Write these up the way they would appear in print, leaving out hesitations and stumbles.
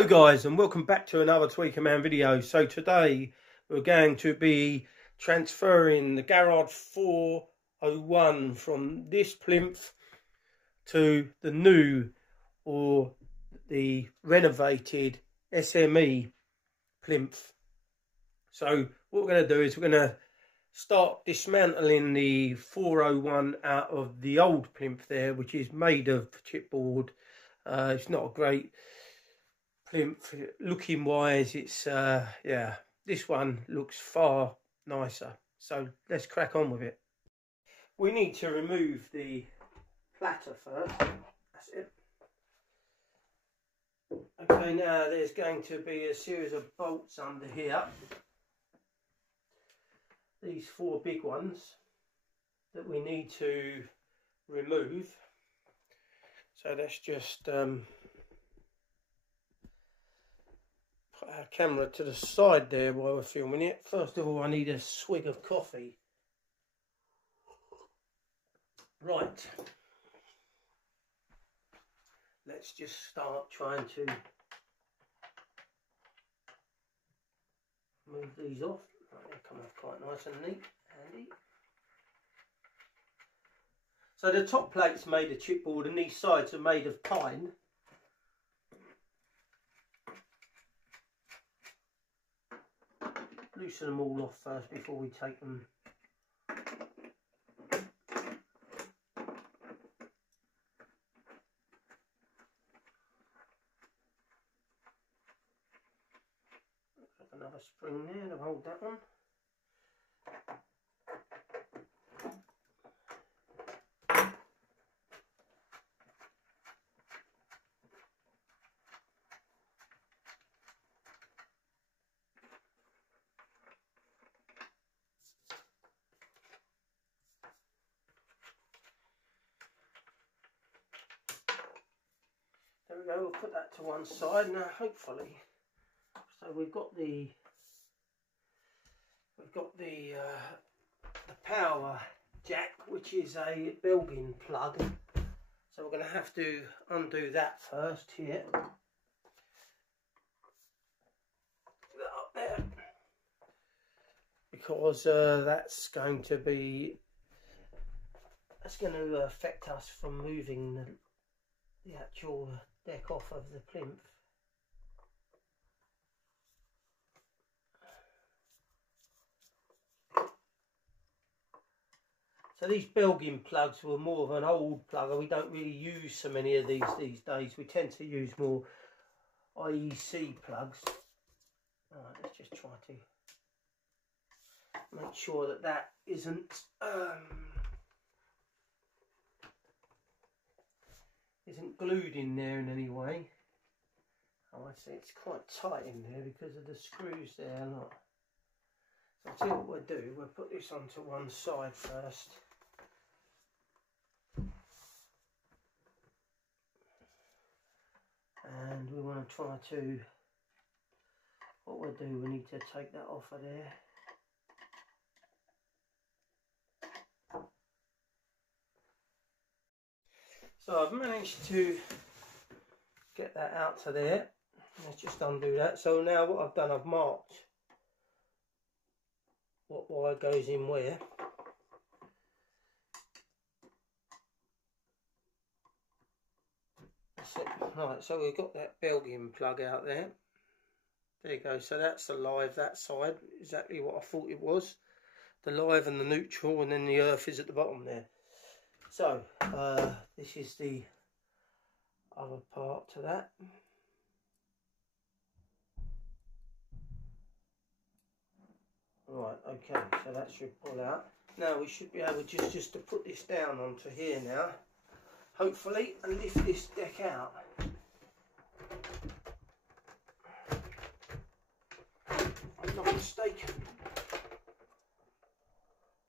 Hello guys, and welcome back to another Tweaker Man video. So today we're going to be transferring the Garrard 401 from this plinth to the new or the renovated SME plinth. So what we're going to do is we're going to start dismantling the 401 out of the old plinth there, which is made of chipboard. It's not a great plinth looking wise. It's yeah, this one looks far nicer, so let's crack on with it. We need to remove the platter first. That's it. Okay, now there's going to be a series of bolts under here, these four big ones that we need to remove. So let's just put our camera to the side there while we're filming it. First of all, I need a swig of coffee. Right, let's just start trying to move these off. Right, they come off quite nice and neat, handy. So the top plate's made of chipboard and these sides are made of pine. Loosen them all off first before we take them. Looks like another spring there to hold that one. There we go, we'll put that to one side now, hopefully. So we've got the power jack, which is a Belgian plug. So we're going to have to undo that first here. Put that up there, because that's going to affect us from moving the actual deck off of the plinth. So these Belgian plugs were more of an old plug. We don't really use so many of these days. We tend to use more IEC plugs. Alright, let's just try to make sure that that isn't glued in there in any way. Oh, I see, it's quite tight in there because of the screws there. Look. So I'll tell you what we'll do. We'll put this onto one side first. And we want to try to, what we'll do, we need to take that off of there. So I've managed to get that out to there. Let's just undo that. So now what I've done, I've marked what wire goes in where. That's it. Right, so we've got that Belgian plug out there. There you go. So that's the live, that side, exactly what I thought it was. The live and the neutral, and then the earth is at the bottom there. So this is the other part to that. Right, okay, so that should pull out. Now we should be able just to put this down onto here now, hopefully, and lift this deck out. I'm not mistaken.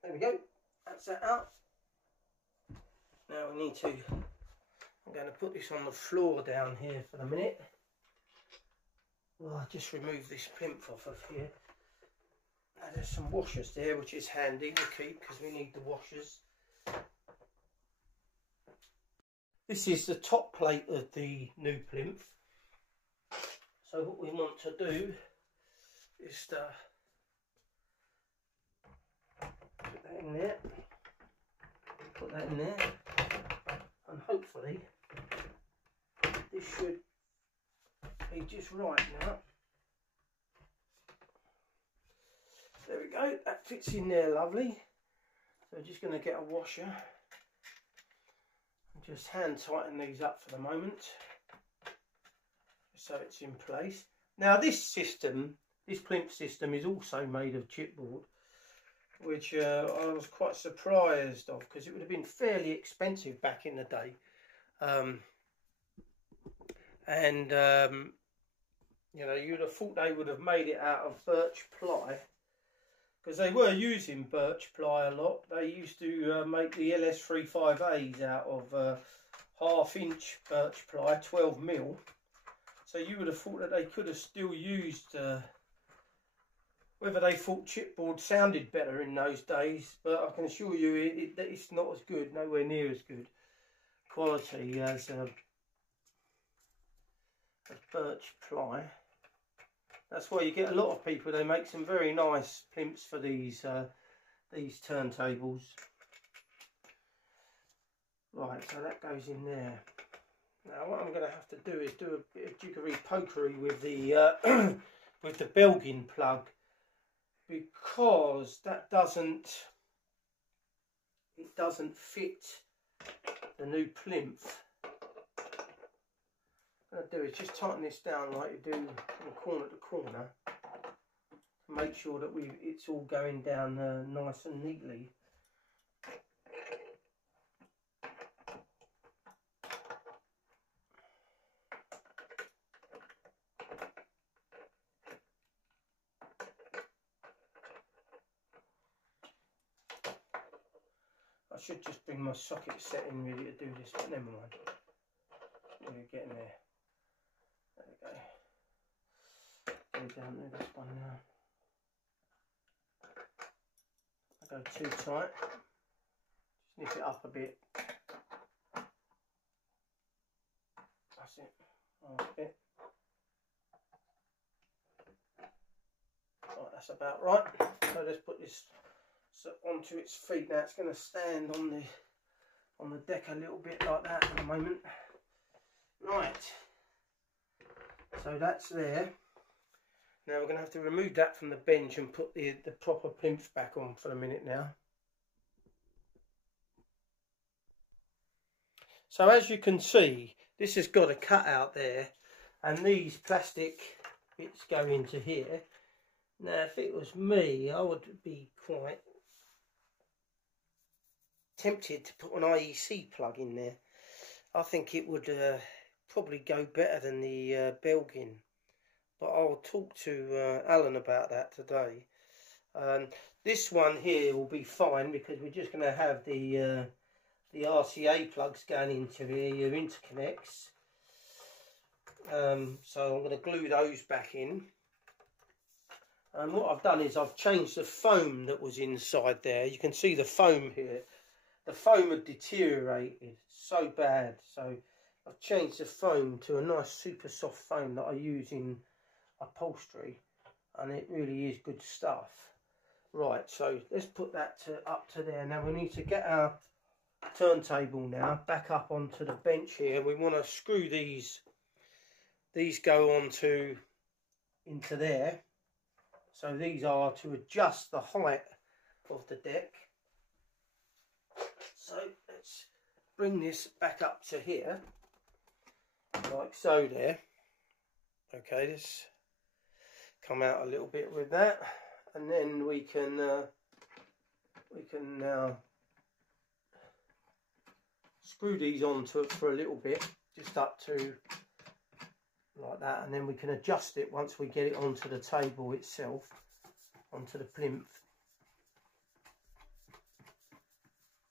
There we go, that's that out. Now we need to, I'm going to put this on the floor down here for the minute. Well, I'll just remove this plinth off of here. Now there's some washers there, which is handy to keep because we need the washers. This is the top plate of the new plinth. So what we want to do is to put that in there, and hopefully this should be just right now. There we go, that fits in there lovely. So we're just going to get a washer and just hand tighten these up for the moment, so it's in place. Now this system, this Plimp system, is also made of chipboard, which I was quite surprised of, because it would have been fairly expensive back in the day. You know, you'd have thought they would have made it out of birch ply, because they were using birch ply a lot. They used to make the LS35As out of half-inch birch ply, 12mm. So you would have thought that they could have still used, whether they thought chipboard sounded better in those days, but I can assure you it's not as good, nowhere near as good quality as birch ply. That's why you get a lot of people, they make some very nice plimps for these turntables. Right, so that goes in there. Now what I'm going to have to do is do a bit of jiggery pokery with the with the Belgian plug, because that doesn't fit the new Plinth. What I'm going to do is just tighten this down like you do from corner to corner, to make sure that it's all going down nice and neatly. I should just bring my socket setting ready to do this, but never mind. We're getting there. There we go. Go down there, this one now. I go too tight. Just nip it up a bit. That's it. Okay. Right, that's about right. So let's put this onto its feet now. It's going to stand on the deck a little bit like that at the moment. Right, so that's there. Now we're going to have to remove that from the bench and put the proper plinth back on for a minute now. So as you can see, this has got a cutout there, and these plastic bits go into here. Now if it was me, I would be quite tempted to put an IEC plug in there. I think it would probably go better than the Belgian, but I'll talk to Alan about that today. This one here will be fine, because we're just going to have the RCA plugs going into here, your interconnects. So I'm going to glue those back in. And what I've done is I've changed the foam that was inside there. You can see the foam here. The foam had deteriorated so bad, so I've changed the foam to a nice super soft foam that I use in upholstery, and it really is good stuff. Right, so let's put that up to there. Now we need to get our turntable now back up onto the bench here. We want to screw these go onto into there. So these are to adjust the height of the deck. So let's bring this back up to here, like so there. Okay, let's come out a little bit with that, and then we can now screw these onto it for a little bit, just up to like that, and then we can adjust it once we get it onto the table itself, onto the plinth.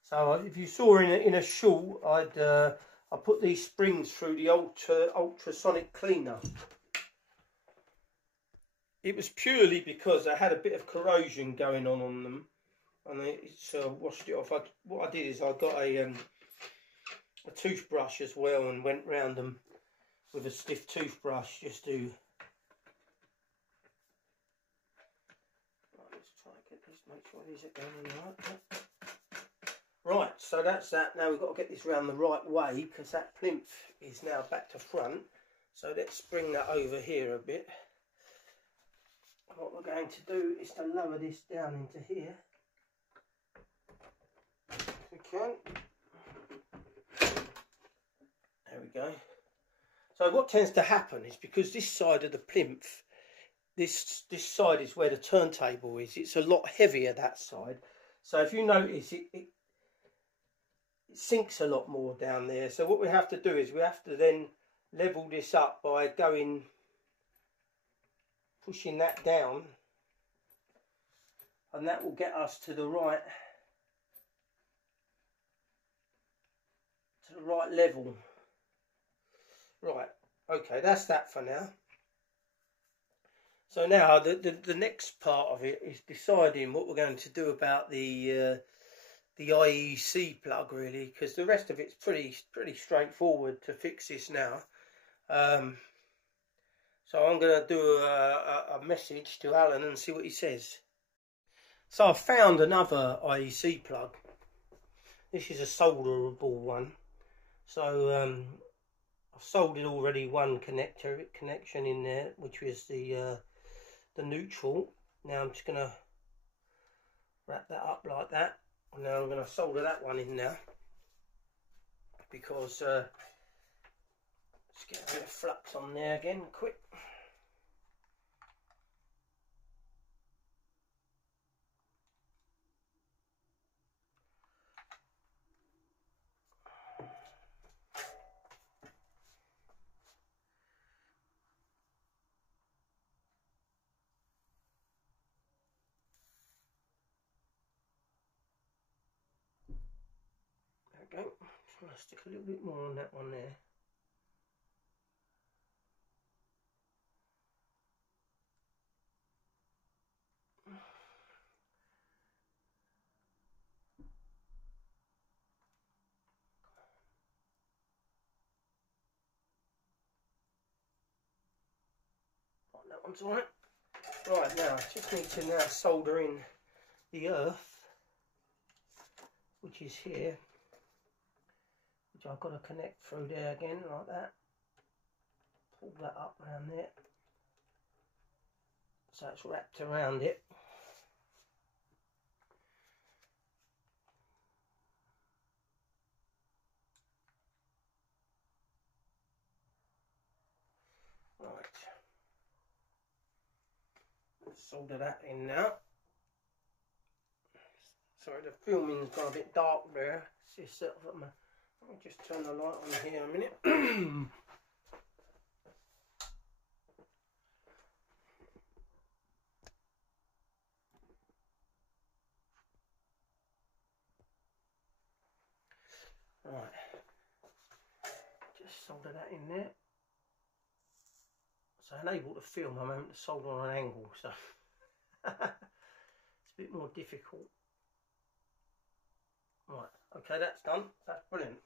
So if you saw in a short, I put these springs through the ultrasonic cleaner. It was purely because I had a bit of corrosion going on them, and it's washed it off. What I did is I got a toothbrush as well, and went round them with a stiff toothbrush just to make sure these are going in right. Right, so that's that. Now we've got to get this round the right way because that plinth is now back to front. So let's bring that over here a bit. What we're going to do is to lower this down into here. If we can. There we go. So what tends to happen is because this side of the plinth, this side is where the turntable is. It's a lot heavier, that side. So if you notice, it sinks a lot more down there. So what we have to do is we have to then level this up by pushing that down, and that will get us to the right level. Right, okay, that's that for now. So now the next part of it is deciding what we're going to do about the IEC plug, really, because the rest of it's pretty straightforward to fix this now. So I'm going to do a message to Alan and see what he says. So I've found another IEC plug. This is a solderable one. So I've soldered already one connection in there, which was the neutral. Now I'm just going to wrap that up like that. And now I'm going to solder that one in now, because let's get a bit of flux on there again, quick. There we go. So I'll stick a little bit more on that one there. That one's all right. Right, now I just need to now solder in the earth, which is here, which I've got to connect through there again, like that. Pull that up around there, so it's wrapped around it. Right. Solder that in now. Sorry, the filming's gone a bit dark there. It's just sort of let me just turn the light on here a minute. Right. Just solder that in there. So unable to film, I'm having to solder on an angle, so it's a bit more difficult. Right, okay, that's done. That's brilliant.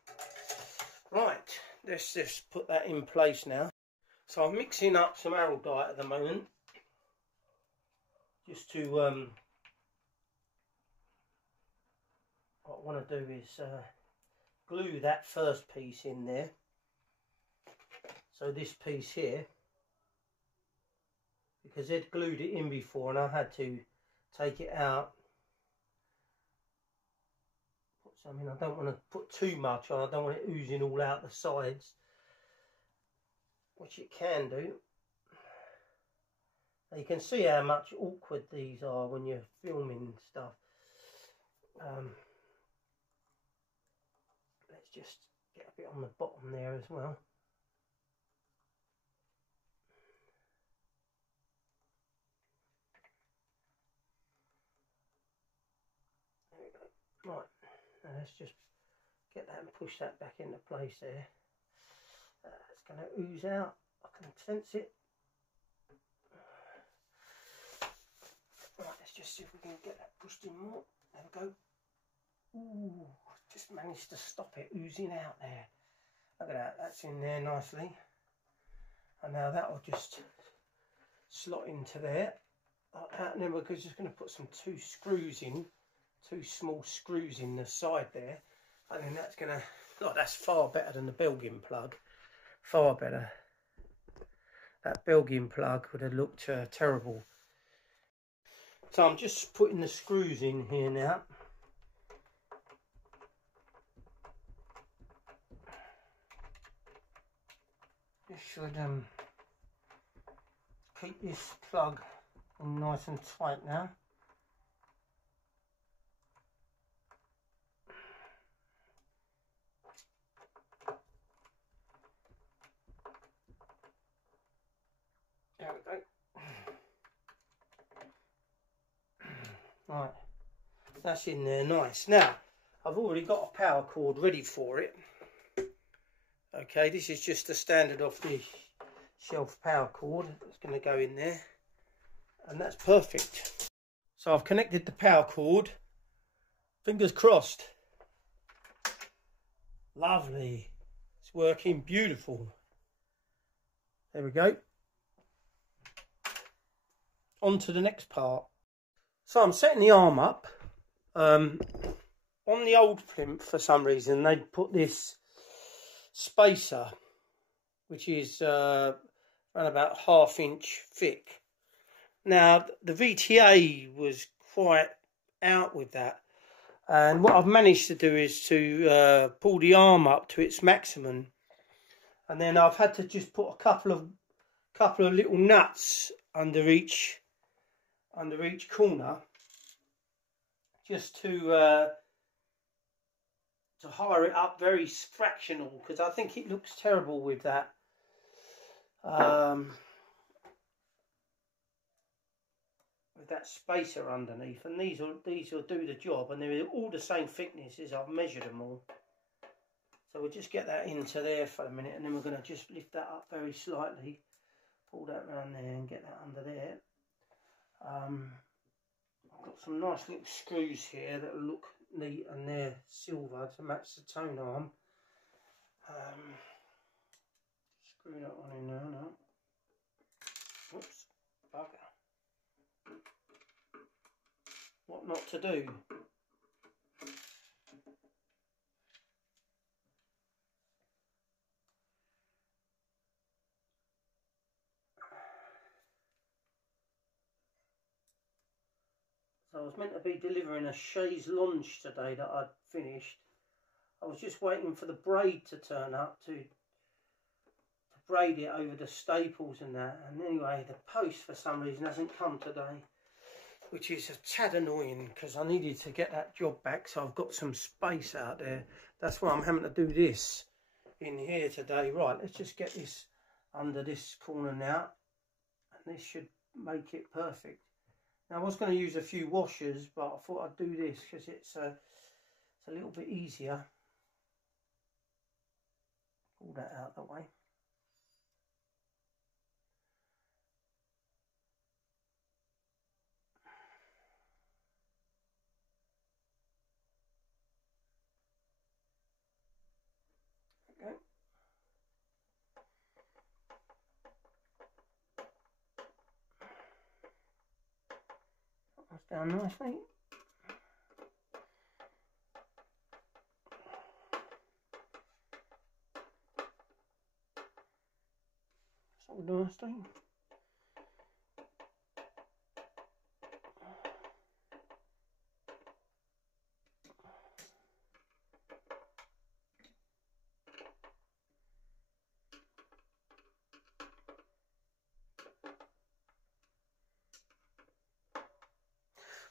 Right, let's just put that in place now. So I'm mixing up some araldite at the moment, just to what I want to do is glue that first piece in there. So this piece here, because they'd glued it in before and I had to take it out. I mean, I don't want to put too much on, I don't want it oozing all out the sides, which it can do. Now you can see how much awkward these are when you're filming stuff. Let's just get a bit on the bottom there as well. There we go. Right. Now let's just get that and push that back into place there. It's going to ooze out. I can sense it. Right, let's just see if we can get that pushed in more. There we go. Ooh, just managed to stop it oozing out there. Look at that, that's in there nicely. And now that will just slot into there. like that, and then we're just going to put some two small screws in the side there, and then that's going to, like, that's far better than the Belgian plug, far better. That Belgian plug would have looked terrible. So I'm just putting the screws in here now. This should keep this plug in nice and tight now. There we go. Right, that's in there nice. Now, I've already got a power cord ready for it. Okay, this is just a standard off the shelf power cord that's going to go in there, and that's perfect. So I've connected the power cord, fingers crossed. Lovely, it's working beautiful. There we go. On to the next part. So I'm setting the arm up. On the old Plimp, for some reason, they put this spacer, which is around about 1/2 inch thick. Now, the VTA was quite out with that. And what I've managed to do is to pull the arm up to its maximum. And then I've had to just put a couple of little nuts under each corner, just to hire it up very fractional, because I think it looks terrible with that spacer underneath. And these will do the job, and they're all the same thicknesses. I've measured them all. So we'll just get that into there for a minute, and then we're going to just lift that up very slightly, pull that around there and get that under there. I've got some nice little screws here that look neat, and they're silver to match the tone arm. Screw that one in there now. Whoops, bugger. What not to do? So I was meant to be delivering a chaise lounge today that I'd finished. I was just waiting for the braid to turn up to braid it over the staples and that. And anyway, the post for some reason hasn't come today, which is a tad annoying, because I needed to get that job back, so I've got some space out there. That's why I'm having to do this in here today. Right, let's just get this under this corner now, and this should make it perfect. Now, I was going to use a few washers, but I thought I'd do this because it's a little bit easier. Pull that out of the way. Okay. That's down nicely. So nicely.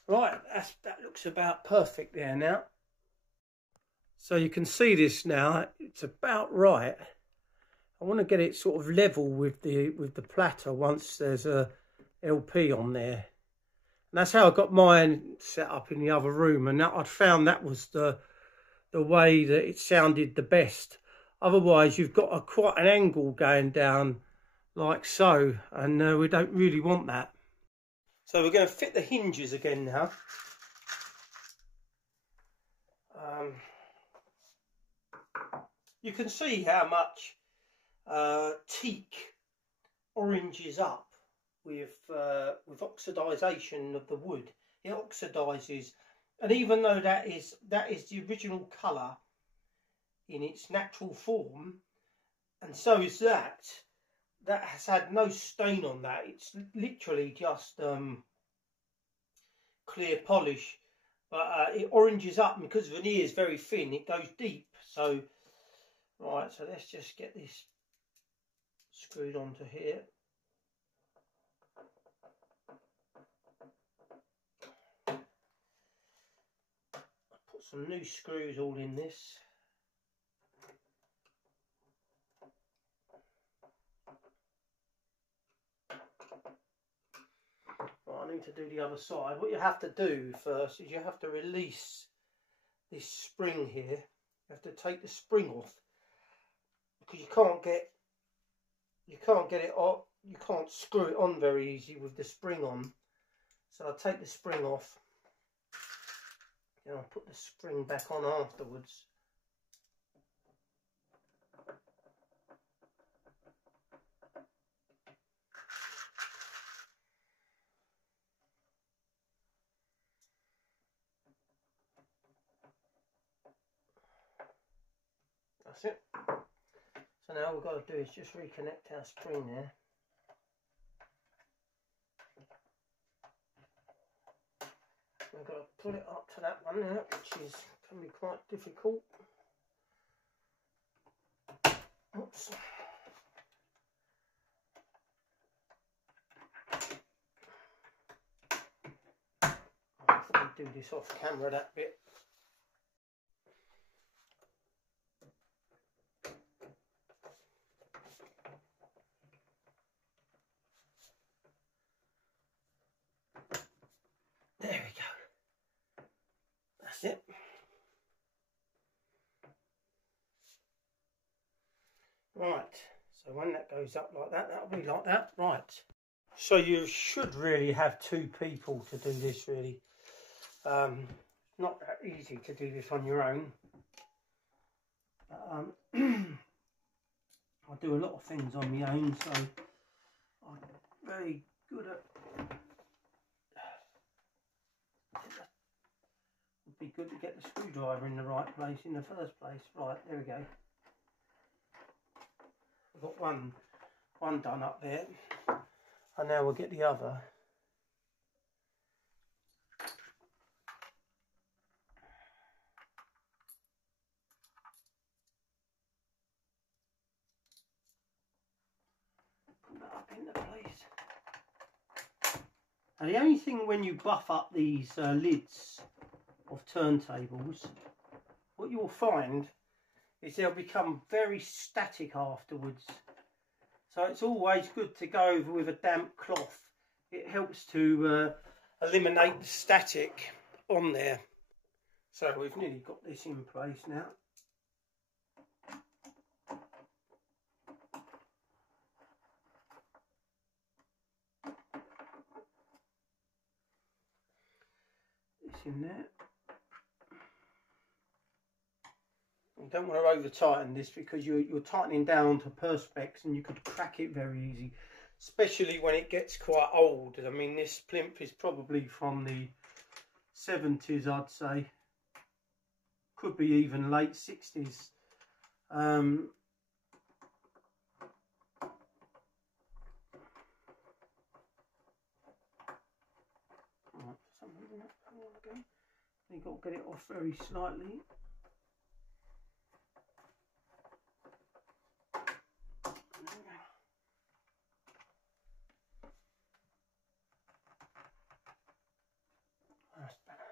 Right, that looks about perfect there now. So you can see this now, it's about right. I want to get it sort of level with the platter once there's a LP on there. And that's how I got mine set up in the other room, and that I'd found that was the way that it sounded the best. Otherwise you've got quite an angle going down like so, and we don't really want that. So we're going to fit the hinges again now. You can see how much teak oranges up with oxidisation of the wood. It oxidises, and even though that is the original colour in its natural form, and so is that has had no stain on that. It's literally just clear polish, but it oranges up, and because veneer is very thin, it goes deep. So right, so let's just get this screwed onto here. Put some new screws all in this. Right, I need to do the other side. What you have to do first is you have to release this spring here. You have to take the spring off, because you can't get it off. You can't screw it on very easy with the spring on. So I'll take the spring off, and I'll put the spring back on afterwards. That's it. So now all we've got to do is just reconnect our spring there. We've got to pull it up to that one now, which can be quite difficult. Oops. I'll probably do this off camera, that bit. There we go. That's it. Right, so when that goes up like that, that'll be like that. Right. So you should really have two people to do this, really. Not that easy to do this on your own. I do a lot of things on my own, so I'm very good at. It'd be good to get the screwdriver in the right place in the first place. Right, there we go. I've got one done up there, and now we'll get the other. Put that up into place. And the only thing when you buff up these lids of turntables, what you'll find is they'll become very static afterwards. So it's always good to go over with a damp cloth. It helps to eliminate the static on there. So we've nearly got this in place now. This in there. You don't want to over tighten this, because you're tightening down to perspex and you could crack it very easy, especially when it gets quite old. I mean, this plimp is probably from the 70s, I'd say. Could be even late 60s. You've got to get it off very slightly. That's better.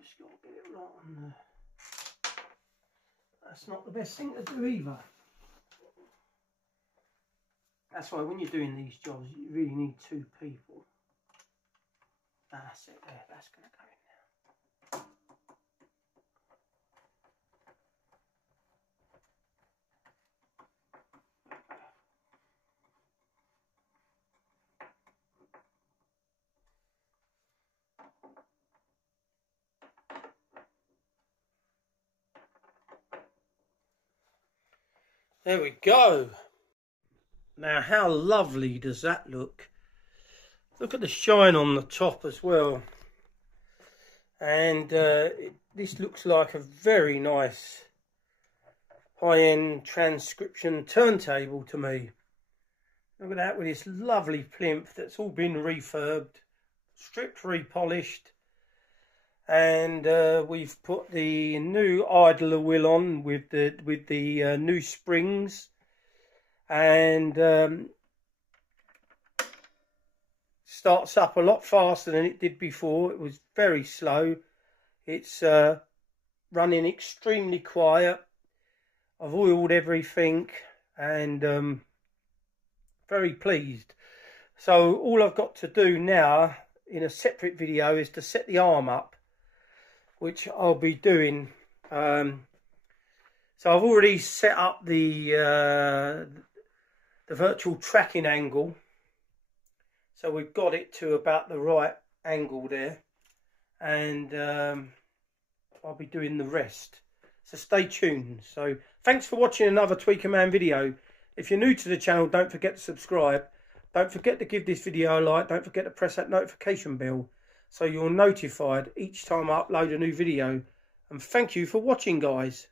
Just got to get it right on there. That's not the best thing to do either. That's why when you're doing these jobs, you really need two people. That's it there, that's going to go in now. There we go. Now how lovely does that look? Look at the shine on the top as well. And this looks like a very nice high-end transcription turntable to me. Look at that, with this lovely plinth that's all been refurbed, stripped, repolished, and we've put the new idler wheel on with the new springs, and starts up a lot faster than it did before. It was very slow. It's running extremely quiet. I've oiled everything, and very pleased. So all I've got to do now in a separate video is to set the arm up, which I'll be doing. So I've already set up the virtual tracking angle, so we've got it to about the right angle there, and I'll be doing the rest. So stay tuned. So thanks for watching another Tweaker Man video. If you're new to the channel, don't forget to subscribe. Don't forget to give this video a like. Don't forget to press that notification bell so you're notified each time I upload a new video. And thank you for watching, guys.